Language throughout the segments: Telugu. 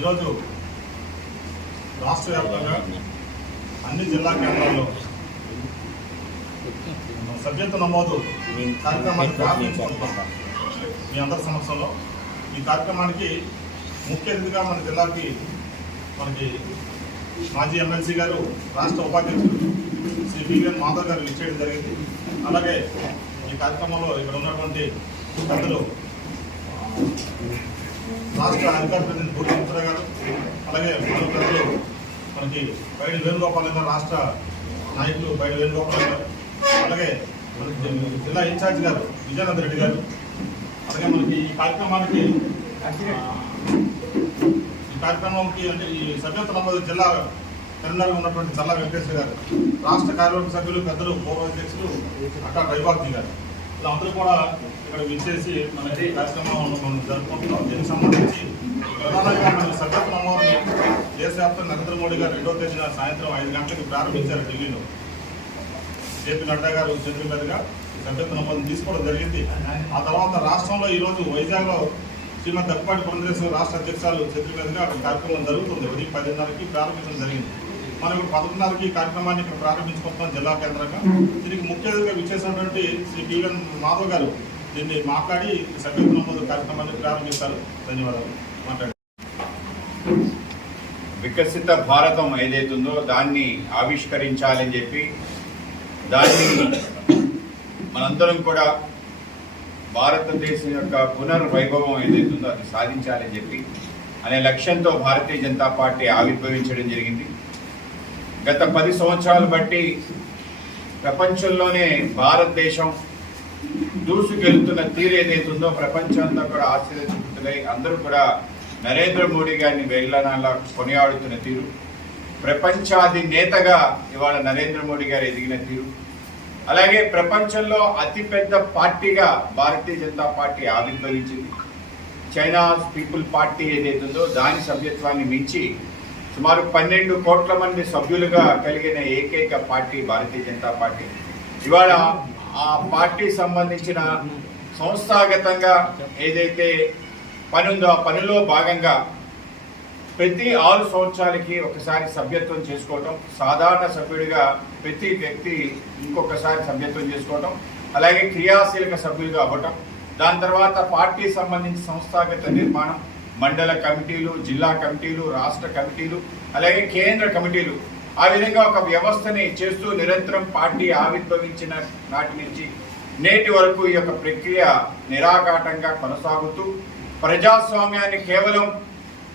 ఈరోజు రాష్ట్ర వ్యాప్తంగా అన్ని జిల్లా కేంద్రాల్లో సభ్యత్వ నమోదు కార్యక్రమాన్ని ప్రారంభించుకుంటున్నాం మీ అందరి సమక్షంలో. ఈ కార్యక్రమానికి ముఖ్య అతిథిగా మన జిల్లాకి మనకి మాజీ ఎమ్మెల్సీ గారు రాష్ట్ర ఉపాధ్యక్షుడు శ్రీ బిఎన్ మాధవ్ గారు ఇచ్చేయడం జరిగింది. అలాగే ఈ కార్యక్రమంలో ఇక్కడ ఉన్నటువంటి పెద్దలు రాష్ట్ర అధికార ప్రతినిధి బూడి మిత్ర గారు. అలాగే మన ప్రజలు మనకి బయట వేణుగోపాల్ గారు రాష్ట్ర నాయకులు బయట వేణుగోపాల్ గారు అలాగే మనకి జిల్లా ఇన్ఛార్జ్ గారు విజయానంద రెడ్డి గారు. అలాగే మనకి ఈ కార్యక్రమానికి ఈ కార్యక్రమంకి అంటే ఈ సభ్యత్వ జిల్లా కరీంనగర్ ఉన్నటువంటి చల్లా వెంకటేశ్వర గారు. రాష్ట్ర కార్యవర్గ సభ్యులు పెద్దలు పూర్వ అధ్యక్షులు అట్టా రైబాబ్జీ గారు. అందరూ కూడా ఇక్కడ విచ్చేసి మనకి కార్యక్రమం మనం జరుపుకుంటున్నాం. దీనికి సంబంధించి ప్రధానంగా మన దేశవ్యాప్త నమోదుని నరేంద్ర మోడీ గారు రెండో తేదీన సాయంత్రం ఐదు గంటలకు ప్రారంభించారు ఢిల్లీలో. జేపీ నడ్డా గారు చేతుల మీదుగా సభ్యత్వ నమోదు తీసుకోవడం జరిగింది. ఆ తర్వాత రాష్ట్రంలో ఈరోజు వైజాగ్లో శ్రీమతి దగ్గుపాటి పురంధరేశ్వర రాష్ట్ర అధ్యక్షులు చేతుల మీదుగా కార్యక్రమం జరుగుతుంది. ఉదయం పదిన్నరకి ప్రారంభించడం జరిగింది. మనం ఇప్పుడు పదకొండున్నరకి ఈ కార్యక్రమాన్ని ఇక్కడ ప్రారంభించుకుంటున్నాం జిల్లా కేంద్రంగా. దీనికి ముఖ్య అతిథిగా విచ్చేసినటువంటి శ్రీ పిఎన్ మాధవ్ గారు దీన్ని మాట్లాడి సభ్యత్వ నమోదు కార్యక్రమాన్ని ప్రారంభిస్తారు. ధన్యవాదాలు. మాట్లాడండి. వికసిత భారతం ఏదైతుందో దాన్ని ఆవిష్కరించాలని చెప్పి దాన్ని మనందరం కూడా భారతదేశం యొక్క పునర్వైభవం ఏదైతుందో అది సాధించాలని చెప్పి అనే లక్ష్యంతో భారతీయ జనతా పార్టీ ఆవిర్భవించడం జరిగింది. గత పది సంవత్సరాలు బట్టి ప్రపంచంలోనే భారతదేశం దూసుకెళ్తున్న తీరు ఏదైతుందో ప్రపంచంతో కూడా ఆశ్చర్యచకితులై అందరూ కూడా నరేంద్ర మోడీ గారిని వెళ్ళనలా కొనియాడుతున్న తీరు. ప్రపంచాది నేతగా ఇవాళ నరేంద్ర మోడీ గారు ఎదిగిన తీరు. అలాగే ప్రపంచంలో అతిపెద్ద పార్టీగా భారతీయ జనతా పార్టీ ఆవిర్భవించింది. చైనా పీపుల్ పార్టీ ఏదైతుందో దాని సభ్యత్వాన్ని మించి సుమారు పన్నెండు కోట్ల మంది సభ్యులుగా కలిగిన ఏకైక పార్టీ భారతీయ జనతా పార్టీ. ఇవాళ ఆ పార్టీ సంబంధించిన సంస్థాగతంగా ఏదైతే పని ఉందో ఆ పనిలో భాగంగా ప్రతి ఆరు సంవత్సరాలకి ఒకసారి సభ్యత్వం చేసుకోవటం సాధారణ సభ్యుడిగా ప్రతి వ్యక్తి ఇంకొకసారి సభ్యత్వం చేసుకోవటం అలాగే క్రియాశీలక సభ్యులుగా అవ్వటం దాని తర్వాత పార్టీ సంబంధించి సంస్థాగత నిర్మాణం మండల కమిటీలు జిల్లా కమిటీలు రాష్ట్ర కమిటీలు అలాగే కేంద్ర కమిటీలు ఆ విధంగా ఒక వ్యవస్థని చేస్తూ నిరంతరం పార్టీ ఆవిర్భవించిన నాటి నుంచి నేటి వరకు ఈ యొక్క ప్రక్రియ నిరాఘాటంగా కొనసాగుతూ ప్రజాస్వామ్యాన్ని కేవలం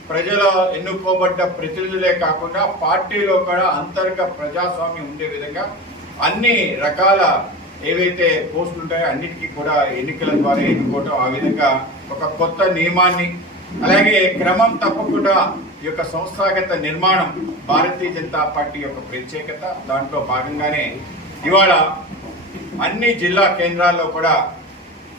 ప్రజల ఎన్నుకోబడ్డ ప్రతినిధులే కాకుండా పార్టీలో కూడా అంతర్గత ప్రజాస్వామ్యం ఉండే విధంగా అన్ని రకాల ఏవైతే పోస్టులు ఉంటాయో అన్నిటికీ కూడా ఎన్నికల ద్వారా ఎన్నుకోవటం ఆ విధంగా ఒక కొత్త నియమాన్ని అలాగే క్రమం తప్పకుండా ఈ యొక్క సంస్థాగత నిర్మాణం భారతీయ జనతా పార్టీ యొక్క ప్రత్యేకత. దాంట్లో భాగంగానే ఇవాళ అన్ని జిల్లా కేంద్రాల్లో కూడా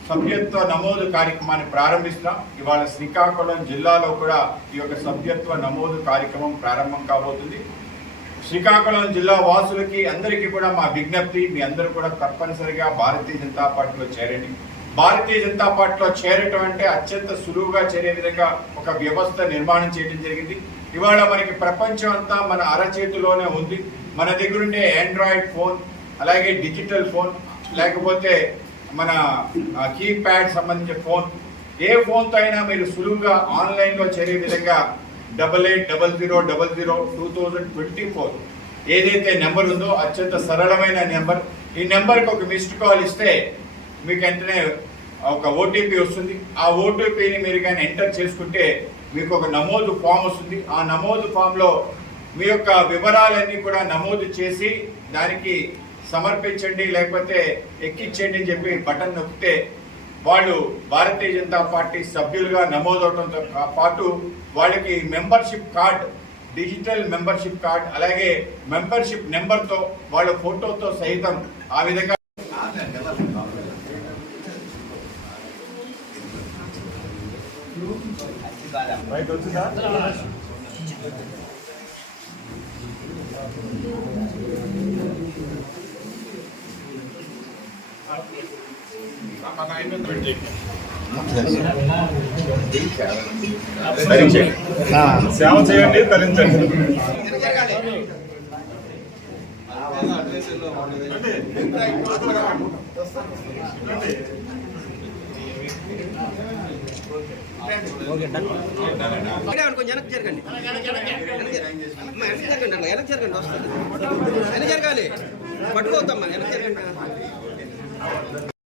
సభ్యత్వ నమోదు కార్యక్రమాన్ని ప్రారంభిస్తున్నాం. ఇవాళ శ్రీకాకుళం జిల్లాలో కూడా ఈ యొక్క సభ్యత్వ నమోదు కార్యక్రమం ప్రారంభం కాబోతుంది. శ్రీకాకుళం జిల్లా వాసులకి అందరికీ కూడా మా విజ్ఞప్తి మీ అందరూ కూడా తప్పనిసరిగా భారతీయ జనతా పార్టీలో చేరండి. భారతీయ జనతా పార్టీలో చేరటం అంటే అత్యంత సులువుగా చేరే విధంగా ఒక వ్యవస్థ నిర్మాణం చేయడం జరిగింది. ఇవాళ మనకి ప్రపంచం అంతా మన అరచేతిలోనే ఉంది. మన దగ్గరుండే ఆండ్రాయిడ్ ఫోన్ అలాగే డిజిటల్ ఫోన్ లేకపోతే మన కీప్యాడ్ సంబంధించిన ఫోన్ ఏ ఫోన్తో అయినా మీరు సులువుగా ఆన్లైన్లో చేరే విధంగా double eight double zero double zero two thousand twenty four ఏదైతే నెంబర్ ఉందో అత్యంత సరళమైన నెంబర్. ఈ నెంబర్కి ఒక మిస్డ్ కాల్ ఇస్తే మీకు వెంటనే ఒక ఓటీపీ వస్తుంది. ఆ ఓటీపీని మీరు కానీ ఎంటర్ చేసుకుంటే మీకు ఒక నమోదు ఫామ్ వస్తుంది. ఆ నమోదు ఫామ్లో మీ యొక్క వివరాలన్నీ కూడా నమోదు చేసి దానికి సమర్పించండి లేకపోతే ఎక్కించండి అని చెప్పి బటన్ నొక్కితే వాళ్ళు భారతీయ జనతా పార్టీ సభ్యులుగా నమోదవడంతో పాటు వాళ్ళకి membership card digital membership card అలాగే మెంబర్షిప్ నెంబర్తో వాళ్ళ ఫోటోతో సహితం ఆ విధంగా రైట్ వచ్చిందా Sama na yun, ధరించండి సేవ చేయండి తరించండి ఇక్కడే అనుకోండి వెనక్కి జరగండి. అమ్మా, వెనక్కి జరగండి అట్లా వెనక్కి జరగండి వస్తుంది. వెనక్కి జరగాలి. పట్టుకోవద్దమ్మా వెనక్కి జరగండి.